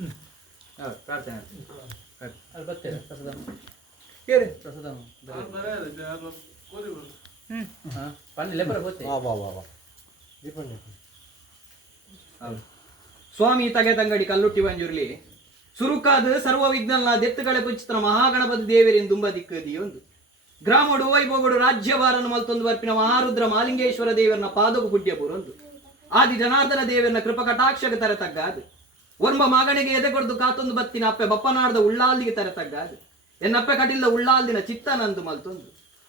ಹೌದು, ಪ್ರಾರ್ಥನೆ ಅಲ್ಲಿ ಬರ್ತೇನೆ ಪ್ರಸಾದ. ಕೇಳಿ ಪ್ರಸಾದ ಹ್ಮ್. ಹಾ ಪನ್ನಿ ಲೆಪ್ಪರ ಗೊತ್ತೇ ವಾ ವಾ ವಾ ವಾ. ದೀಪಣ್ಣೆ ಹೌದು. ಸ್ವಾಮಿ ತಗೆ ತಂಗಡಿ ಕಲ್ಲುಟ್ಟಿ ಬಂಜುರ್ಲಿ. ಸುರುಕಾದ ಸರ್ವ ವಿಘ್ನಲ್ನ ದೆತ್ತಗಳ ಪುಚಿತ್ರ ಮಹಾಗಣಪತಿ ದೇವರಿನ ದುಂಬ ದಿಕ್ಕದಿ ಒಂದು. ಗ್ರಾಮಡು ವೈಭವಗಳು ರಾಜ್ಯಭಾರನ ಮಲ್ತೊಂದು ಬರ್ಪಿನ ಮಹಾರುದ್ರ ಮಾಲಿಂಗೇಶ್ವರ ದೇವರನ ಪಾದವು ಗುಡ್ಯ ಒಂದು ಆದಿ ಜನಾರ್ದನ ದೇವರನ ಕೃಪಕಟಾಕ್ಷಕ ತರ ತಗ್ಗಾದು ಒರ್ಮ ಮಗನಿಗೆ ಎದೆ ಕೊಡ್ದು ಕಾತೊಂದು ಬತ್ತಿನ ಅಪ್ಪೆ ಬಪ್ಪನಾಡ್ದ ಉಳ್ಳಾಲ್ದಿಗೆ ತರ ತಗ್ಗಾದು ಎನ್ನಪ್ಪೆ ಕಟಿಲ್ದ ಉಳ್ಳಾಲ್ದಿನ ಚಿತ್ತ ನಂದು ಮಲ್ತೊಂದು.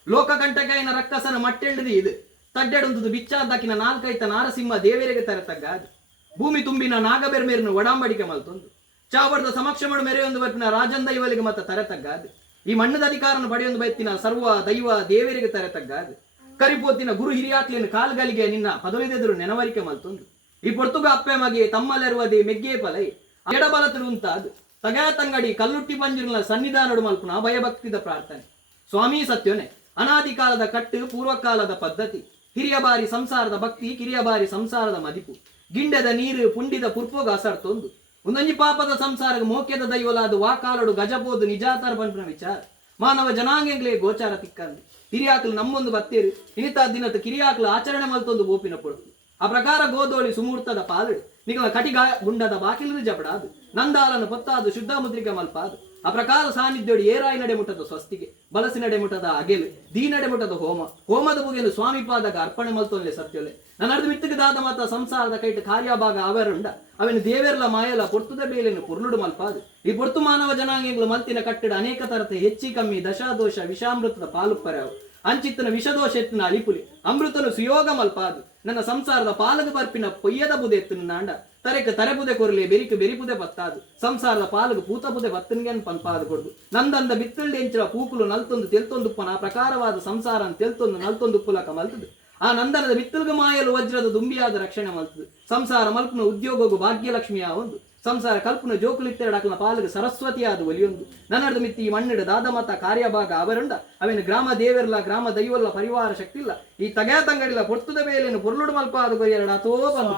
ಲೋಕಕಂಟಕೈನ ರಕ್ಕಸನ ಮಟ್ಟೆಳ್ದಿ ಇದು. ತಡ್ಡೆಡೊಂದು ಬಿಚ್ಚಾದಾಕಿನ ನಾಲ್ಕೈತ ನಾರಸಿಂಹ ದೇವರಿಗೆ ತರ ತಗ್ಗಾದು ಭೂಮಿ ತುಂಬಿನ ನಾಗಬೆರ್ಮೇರಿನ ಒಡಾಂಬಡಿಕೆ ಮಲ್ತೊಂದು. ಚಾವರ್ದ ಸಮಕ್ಷಮಣ ಮೆರೆಯೊಂದು ಬತ್ತಿನ ರಾಜನ್ ದೈವಲಿಗೆ ಮತ್ತ ತರ ತಗ್ಗಾದು ಈ ಮಣ್ಣದ ಅಧಿಕಾರನ ಪಡೆಯೊಂದು ಬೈತಿನ ಸರ್ವ ದೈವ ದೇವರಿಗೆ ತರ ತಗ್ಗಾದು ಕರಿಪೋತಿನ ಗುರು ಹಿರಿಯಾಕ್ಲಿನ ಕಾಲ್ಗಳಿಗೆ ನಿನ್ನ ಪದವಿದೆದುರು ನೆನವರಿಕೆ ಮಲ್ತೊಂದು. ಈ ಪೊರ್ತುಗ ಅಪ್ಪೆ ಮಗೆ ತಮ್ಮಲ್ಲಿರುವದೇ ಮೆಗ್ಗೆ ಪಲೈ. ಎಡಬಲತರು ಉಂತಾದು ತಗಾ ತಂಗಡಿ ಕಲ್ಲುಟ್ಟಿ ಬಂದಿರಲ ಸನ್ನಿಧಾನಡು ಮಲ್ಪುನ ಭಯಭಕ್ತಿದ ಪ್ರಾರ್ಥನೆ. ಸ್ವಾಮಿ ಸತ್ಯನೆ, ಅನಾದಿ ಕಾಲದ ಕಟ್ಟು ಪೂರ್ವಕಾಲದ ಪದ್ಧತಿ, ಹಿರಿಯ ಬಾರಿ ಸಂಸಾರದ ಭಕ್ತಿ, ಕಿರಿಯ ಬಾರಿ ಸಂಸಾರದ ಮದಿಪು. ಗಿಂಡದ ನೀರು, ಪುಂಡಿದ ಪುರ್ಪೋಗ ಅಸರ್ತೊಂದು ಒಂದೊಂಜಿ ಪಾಪದ ಸಂಸಾರ ಮೋಕ್ಯದ ದೈವಲಾದ ವಾಕಾಲಡು ಗಜಬೋದು ನಿಜಾತರ ಪಂಪಿನ ವಿಚಾರ. ಮಾನವ ಜನಾಂಗಂಗ್ಲೇ ಗೋಚಾರ ತಿಕ್ಕಂದು. ಹಿರಿಯಾಕಲು ನಮ್ಮೊಂದು ಬತ್ತೇರು, ಇನಿತ ದಿನದ ಕಿರಿಯಾಕಲು ಆಚರಣೆ ಮಲ್ತೊಂದು ಬೋಪಿನ ಪೊಡ್ತು ಆ ಪ್ರಕಾರ ಗೋದೋಳಿ ಸುಮೂರ್ತದ ಪಾಲು ನಿಗಮ ಕಟಿಗ ಗುಂಡದ ಬಾಕಿಲದ ಜಪಡಾದು ನಂದಾಲನ ಪೊತ್ತಾದು ಶುದ್ಧ ಮುದ್ರಿಕೆ ಮಲ್ಪಾದು. ಆ ಪ್ರಕಾರ ಸಾನ್ನಿಧ್ಯೋಡಿ ಏರಾಯಿ ನಡೆಮುಟದ ಸ್ವಸ್ತಿಗೆ, ಬಲಸಿ ನಡೆಮುಟದ ಅಗೆಲು, ದೀ ನಡೆಮುಟದ ಹೋಮ, ಹೋಮದ ಮುಗಿಲು ಸ್ವಾಮಿ ಪಾದಗ ಅರ್ಪಣೆ ಮಲ್ತೊಲ್ಲೆ ಸತ್ಯೊಲೆ ನನ್ನರ್ದು ಮಿತ್ತಗದಾದ ಮಾತ ಸಂಸಾರದ ಕೈಟ ಕಾರ್ಯಭಾಗ ಅವರುಂಡ, ಅವನು ದೇವೆರ್ಲ ಮಾಯಲ ಪೊರ್ತುದ ಬೇಲೆಯನ್ನು ಪುರ್ಲುಡು ಮಲ್ಪಾದು. ಈ ಪೊರ್ತು ಮಾನವ ಜನಾಂಗಗಳು ಮಲ್ತಿನ ಕಟ್ಟಡ ಅನೇಕ ತರತೆ ಹೆಚ್ಚಿ ಕಮ್ಮಿ ದಶಾದೋಷ ವಿಷಾಮೃತದ ಪಾಲುಪ್ಪರವು ಅಂಚಿತ್ತನ ವಿಷದೋಷ ಎತ್ತಿನ ಅಳಿಪುಲಿ ಅಮೃತನು ಸುಯೋಗ ನನ್ನ ಸಂಸಾರದ ಪಾಲಕ ಪರ್ಪಿನ ಪೊಯ್ಯದ ಬುದೆ ಎತ್ತಿನ ನಾಂಡ. ತರೆಕ ತರೆಬುದೆ ಕೊರಲೆ, ಬೆರಿಕ ಬೆರಿಪುದೆ ಬತ್ತಾದು. ಸಂಸಾರದ ಪಾಲಕ ಪೂತ ಬುದೆ ಬತ್ತನಿಗೆ ಪಂಪಾದು ಕೊಡ್ದು. ನಂದಂದ ಬಿತ್ತಲ್ಡೆ ಎಂಚಿನ ಪೂಕುಲು ನಲ್ತೊಂದು ತೆಲ್ತೊಂದುಪ್ಪನ ಪ್ರಕಾರವಾದ ಸಂಸಾರ ತೆಲ್ತೊಂದು ನಲ್ತೊಂದು ಪುಲಕ ಮಲ್ತದು. ಆ ನಂದನದ ಬಿತ್ತಲ್ಗ ಮಾಯಲು ವಜ್ರದ ದುಂಬಿಯಾದ ರಕ್ಷಣೆ ಮಲ್ತದು. ಸಂಸಾರ ಮಲ್ಪನ ಉದ್ಯೋಗವು ಭಾಗ್ಯಲಕ್ಷ್ಮಿಯ ಒಂದು. ಸಂಸಾರ ಕಲ್ಪನ ಜೋಕುಲಿತ್ತೆರಡಾಕನ ಪಾಲಕ ಸರಸ್ವತಿಯಾದ ಒಲಿಯೊಂದು. ನನ್ನಡದ ಮಿತ್ತಿ ಮಣ್ಣಿಡ ದಾದಮತ ಕಾರ್ಯಭಾಗ ಅವರುಂಡ. ಅವೇನು ಗ್ರಾಮ ದೇವರ್ಲ ಗ್ರಾಮ ದೈವಲ್ಲ, ಪರಿವಾರ ಶಕ್ತಿ ಇಲ್ಲ ಈ ತಗ್ಯಾತಂಗಡಿಲ್ಲ ತಂಗಡಿಲ ಪೊರ್ತುದ ಬೇಲೇನು, ಪೊರ್ಲುಡು ಮಲ್ಪ ಅದು ಎರಡು ತೋ ಬಂದು